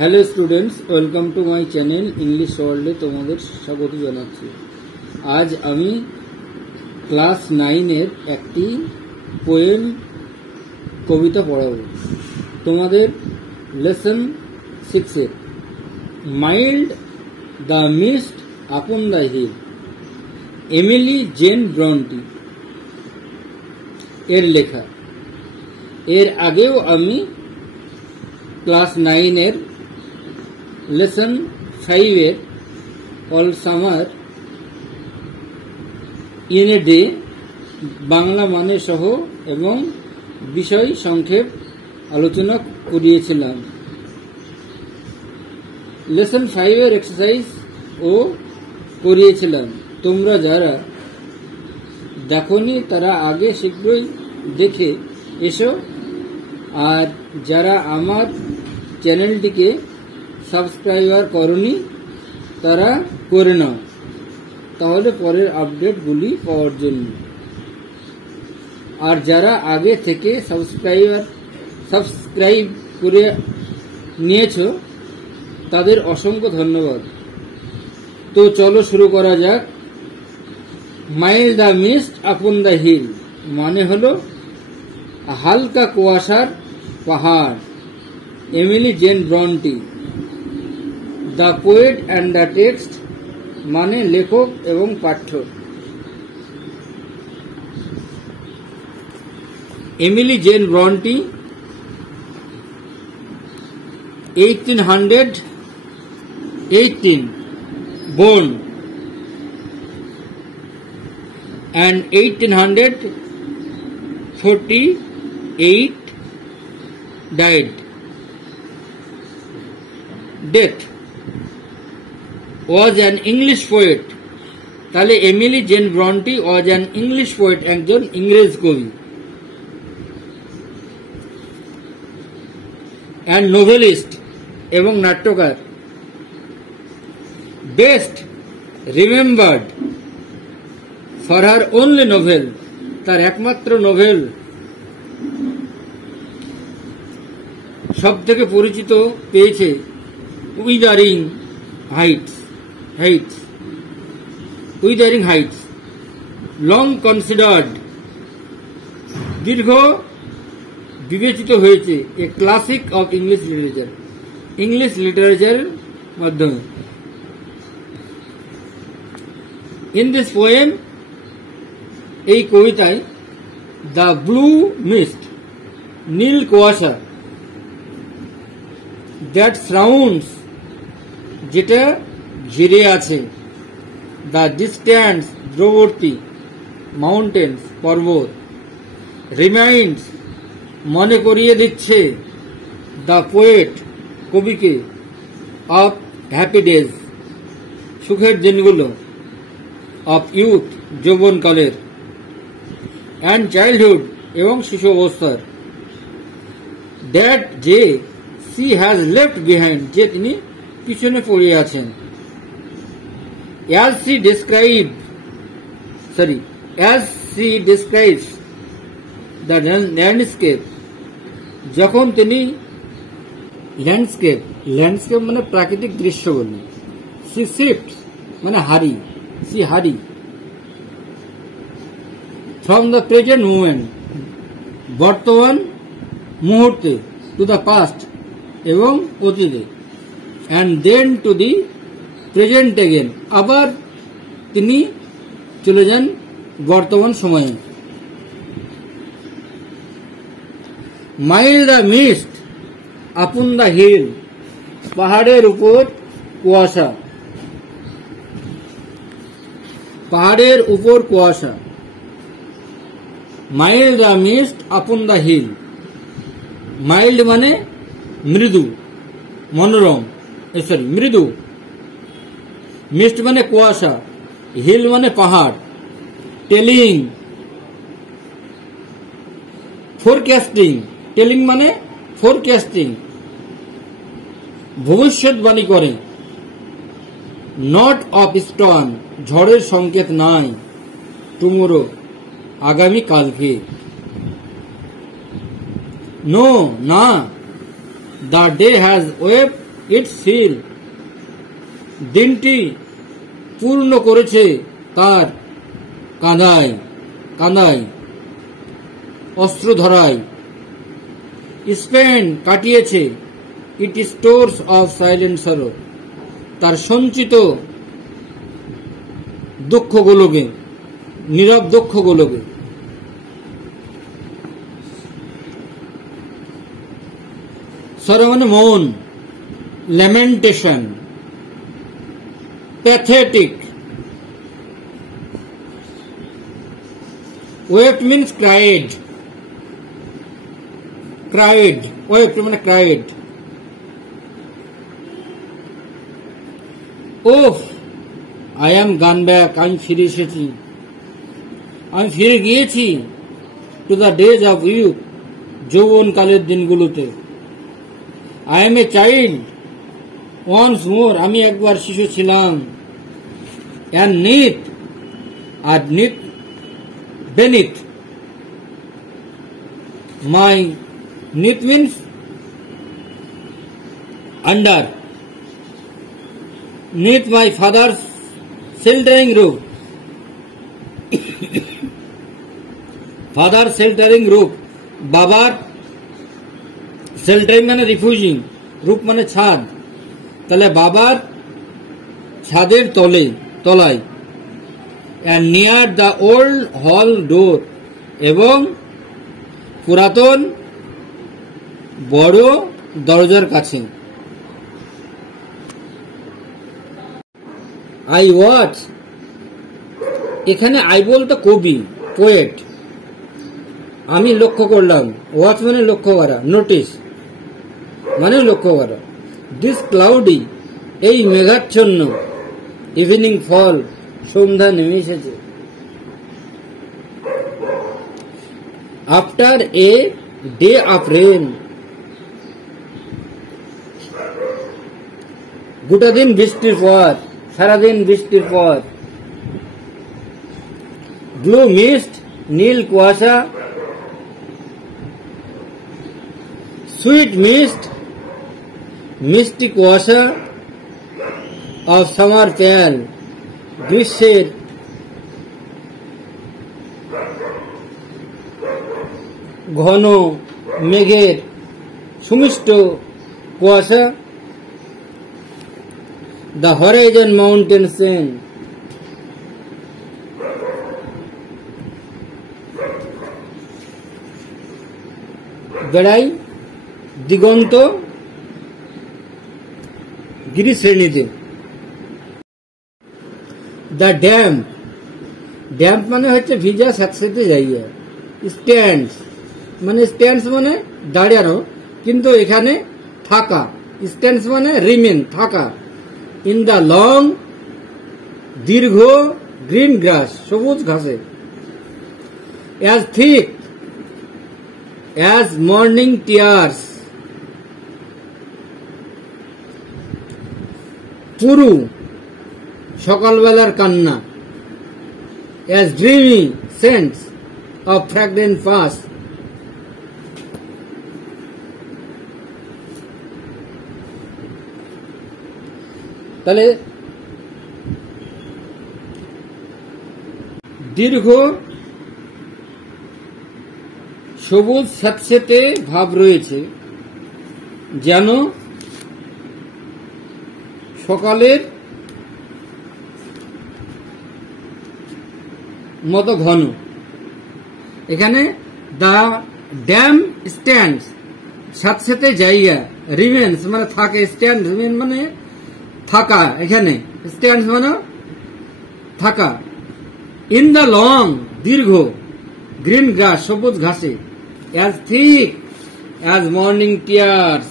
Hello students, welcome to my channel English ওয়ার্ল্ডে তোমাদের স্বাগত জানাচ্ছি। আজ আমি ক্লাস 9-এর একটি পোয়েম কবিতা পড়াবো তোমাদের লেসন 6-এর। Mild the mist upon the hill, Emily Jane Bronte এর লেখা। এর আগেও আমি ক্লাস 9-এর লেসন 5-এর all summer in a day Bangla মানে সহ এবং বিষয় সংক্ষেপ আলোচনা করিয়েছিলাম। লেসন 5-এর এক্সারসাইজ ও করিয়েছিলাম। তোমরা যারা দেখোনি তারা আগে শীঘ্রই দেখে এসো, আর যারা আমার চ্যানেলটিকে সাবস্ক্রাইবার করনি তারা করে নাও, তাহলে পরের আপডেটগুলি পাওয়ার জন্য। আর যারা আগে থেকে সাবস্ক্রাইব করে নিয়েছো তাদের অসংখ্য ধন্যবাদ। তো চলো শুরু করা যাক। Mild the mist upon the hill মানে হলো হালকা কুয়াশার পাহাড়, Emily Jane Bronte. The poet and the text মানে লেখক এবং পাঠ্য। Emily Jane Bronte 1818 born and 1848 died. Death was an English poet. তাহলে Emily Jane Bronte was an English poet, একজন ইংরেজ কবি, and novelist এবং নাট্যকার। Best remembered for her only novel, তার একমাত্র নোভেল। সব থেকে পরিচিত পেয়েছে উইদারিং হাইটস। লং কনসিডার্ড, দীর্ঘ বিবেচিত হয়েছে। এ ক্লাসিক অফ ইংলিশ লিটারেচারের মাধ্যমে। ইন দিস পোয়েম, এই কবিতায়, দ্য ব্লু মিস্ট নীল কুয়াশা, দ্যাট সারাউন্ডস যেটা ঘিরে আছে, দ্য ডিস্ট্যান্স দূরবর্তী, মাউন্টেন্স পর্বত, রিমাইন্ডস মনে করিয়ে দিচ্ছে, দ্য পোয়েট কবিকে, অফ হ্যাপি ডেজ সুখের দিনগুলো, অফ ইউথ যৌবনকালের, অ্যান্ড চাইল্ডহুড এবং শিশু অবস্থার, দ্যাট যে সি হ্যাজ লেফট বিহাইন্ড যে তিনি পিছনে পড়ে আছেন, as she describes the landscape যখন তিনি ল্যান্ডস্কেপ মানে প্রাকৃতিক দৃশ্য বলি, she shifts মানে হারি from the present moment বর্তমান মুহূর্তে, to the past এবং অতীতে, and then to the present again আবার তিনি চলে যান বর্তমান সময়ে। Mild the mist upon the hill, পাহাড়ের উপর কুয়াশা। Mild the mist upon the hill, mild মানে মৃদু, মৃদু। মিস্ট মানে কুয়াশা, হিল মানে পাহাড়, টেলিং মানে ফোরকাস্টিং ভবিষ্যৎবাণী করে, নট অফ স্টর্ম ঝড়ের সংকেত নাই, টুমোরো আগামী কালকে, নো না, the day has wept it's seal, দিনটি পূর্ণ করেছে তার কাঁধায় কাঁধায় অস্ত্র ধরায়। স্পেন কাটিয়েছে ইট স্টোরস অফ সাইলেন্ট সরো, তার সঞ্চিত দুঃখগুলোকে, নীরব দুঃখগুলোকে। সরো মানে মন, lamentation, pathetic. Wept means cried, cried, wept মানে ক্রাইড। ওফ, আই অ্যাম গান ব্যাক, আমি ফিরে এসেছি, আমি ফিরে গিয়েছি to the days of youth, যৌবনকালের দিনগুলোতে। I am a child once more, আমি একবার শিশু ছিলাম। অ্যান্ড নিথ, আর neath beneath my, neath means under, neath my father's sheltering roof, father sheltering roof, বাবার শেল্টারিং মানে রিফিউজিং, রূপ মানে ছাদ, তাহলে বাবার ছাদের তলায়। and near the old hall door, এবং পুরাতন বড় দরজার কাছে। আই ওয়াচ, এখানে আই বলতে কবি, পোয়েট। আমি লক্ষ্য করলাম, ওয়াচ মানে লক্ষ্য করা, নোটিস মানে লক্ষ্য করা। দিস ক্লাউডি, এই মেঘাচ্ছন্ন, ইভিনিং ফল, সন্ধ্যা নেমে এসেছে। After a day of rain, গোটা দিন বৃষ্টির পর, সারাদিন বৃষ্টির পর। ব্লু মিস্ট, নীল কুয়াশা। সুইট মিস্ট, মিষ্টি কুয়াশা। অফ সামার প্যাল, গ্রীষ্মের ঘন মেঘের সুমিষ্ট কুয়াশা। The horizon mountain chain, বেড়াই দিগন্ত গিরিশ্রেণীতে। দ্য ড্যাম্প, ড্যাম্প মানে হচ্ছে ভিজা স্যাঁতসেঁতে জায়গা। স্ট্যান্ডস মানে, স্ট্যান্ডস মানে দাঁড়ানো, কিন্তু এখানে থাকা। স্ট্যান্ডস মানে রিমেন, থাকা। ইন দ্য লং, দীর্ঘ, গ্রিন গ্রাস, সবুজ ঘাসে। As thick as morning tears, পুরু, সকালবেলার কান্না। As dreamy scents of fragrant pass, তাহলে দীর্ঘ সবুজ স্যাঁতসেঁতে ভাব রয়েছে, যেন সকালের মতো ঘন। এখানে দ্য ড্যাম স্ট্যান্ডস, স্যাঁতসেঁতে জায়গা। রিমেন্স মানে থাকে, স্ট্যান্ড রিমেন মানে থাকা, এখানে স্ট্যান্ডস মানে থাকা। ইন দ্য লং, দীর্ঘ, গ্রিন গ্রাস, সবুজ ঘাসে। As thick as morning tears,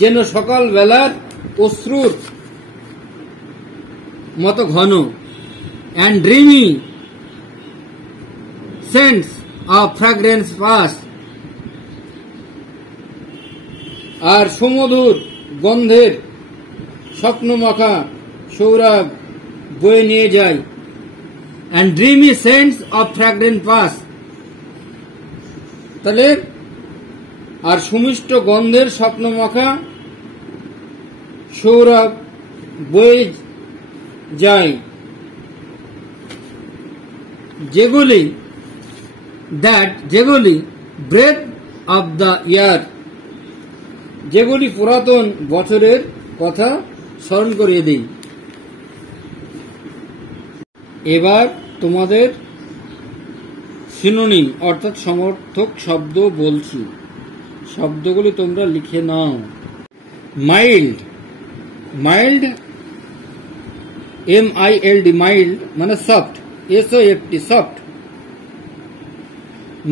যেন সকাল বেলার অশ্রুর মতো ঘন। And dreamy scents of fragrance pass, আর সুমধুর গন্ধের স্বপ্নমাখা সৌরভ বয়ে নিয়ে যায়। And dreamy scents of fragrant pass, তাহলে আর সুমিষ্ট গন্ধের স্বপ্নমাখা সৌরভ বয়ে যায়, যেগুলি ব্রেথ অব দ্য ইয়ার, যেগুলি পুরাতন বছরের কথা স্মরণ করিয়ে দিই। এবার তোমাদের সিনোনিম অর্থাৎ সমর্থক শব্দ বলছি, শব্দগুলি তোমরা লিখে নাও। মাইল্ড, মাইল্ড MILD, মাইল্ড মানে সফট, SOFT সফট।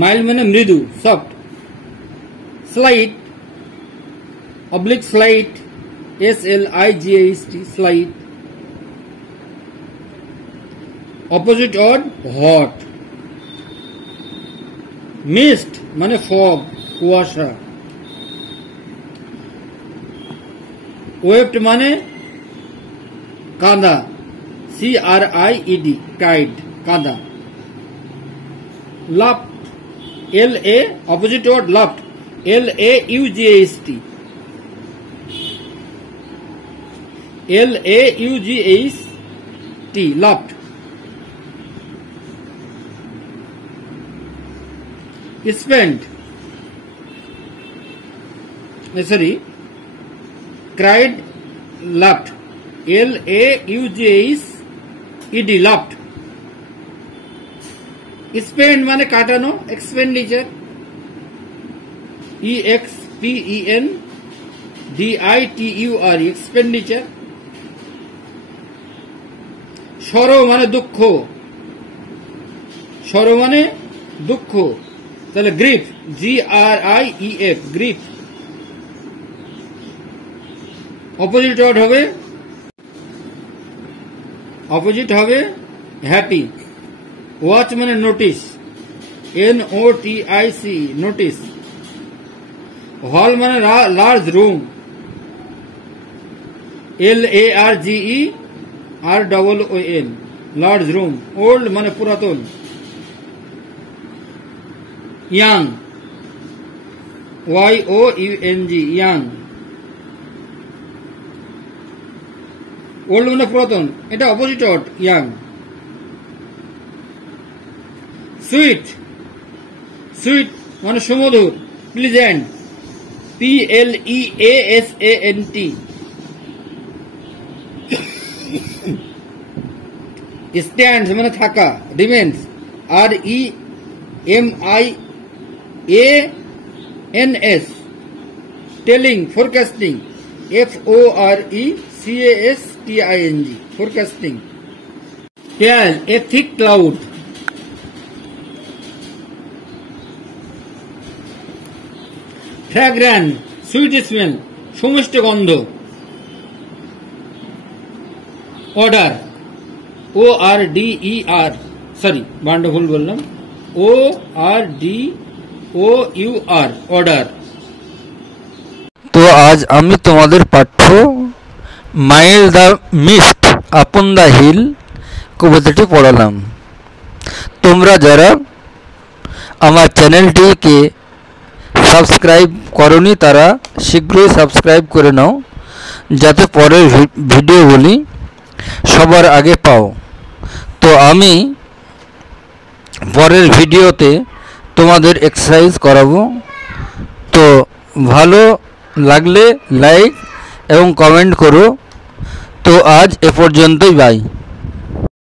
মাইল্ড মানে মৃদু, soft. Slight oblique slight, SLIGHT slight. Opposite of hot. Mist মানে ফগ, কুয়াশা। ওয়েভড মানে কাদা, CRIED টাইড, কাদা। Laughed, LA opposite word laughed, LAUGHT, LAUGHT laughed. spent, cried, laughed, LAUGHED laughed। spend মানে কাটানো, expenditure, EXPENDITURE expenditure। sorrow মানে দুঃখ, sorrow মানে দুঃখ, তাহলে গ্রিফ, GRIEF গ্রিফ। অপোজিট হবে হ্যাপি। ওয়াচ মানে নোটিস, NOTIC নোটিস। হল মানে large room, LARGEROON large room. Old মানে পুরাতন। Young, YOUNG young. ওল্ড মানে পুরাতন, এটা opposite word young. Sweet, sweet মানে সুমধুর, প্লিজেন্ট, PLEASANT। স্ট্যান্ডস মানে থাকা, remains, REMIANS। Telling, forecasting, FORECASTING forecasting. পেয়াল, এ thick cloud. Fragrance, sweet smell, সুমিষ্ট গন্ধ। অর্ডার, ORDER, বান্ড ভুল বললাম, ORDOUR অর্ডার। তো আজ আমি তোমাদের পাঠ্য mild the mist upon the hill কবিতাটি পড়ালাম। তোমরা যারা আমার চ্যানেলটিকে সাবস্ক্রাইব করনি তারা শীঘ্রই সাবস্ক্রাইব করে নাও, যাতে পরের ভিডিওগুলি সবার আগে পাও। তো আমি পরের ভিডিওতে তোমাদের এক্সারসাইজ করাবো। তো ভালো লাগলে লাইক এবং কমেন্ট করো। তো আজ এ পর্যন্তই, বাই।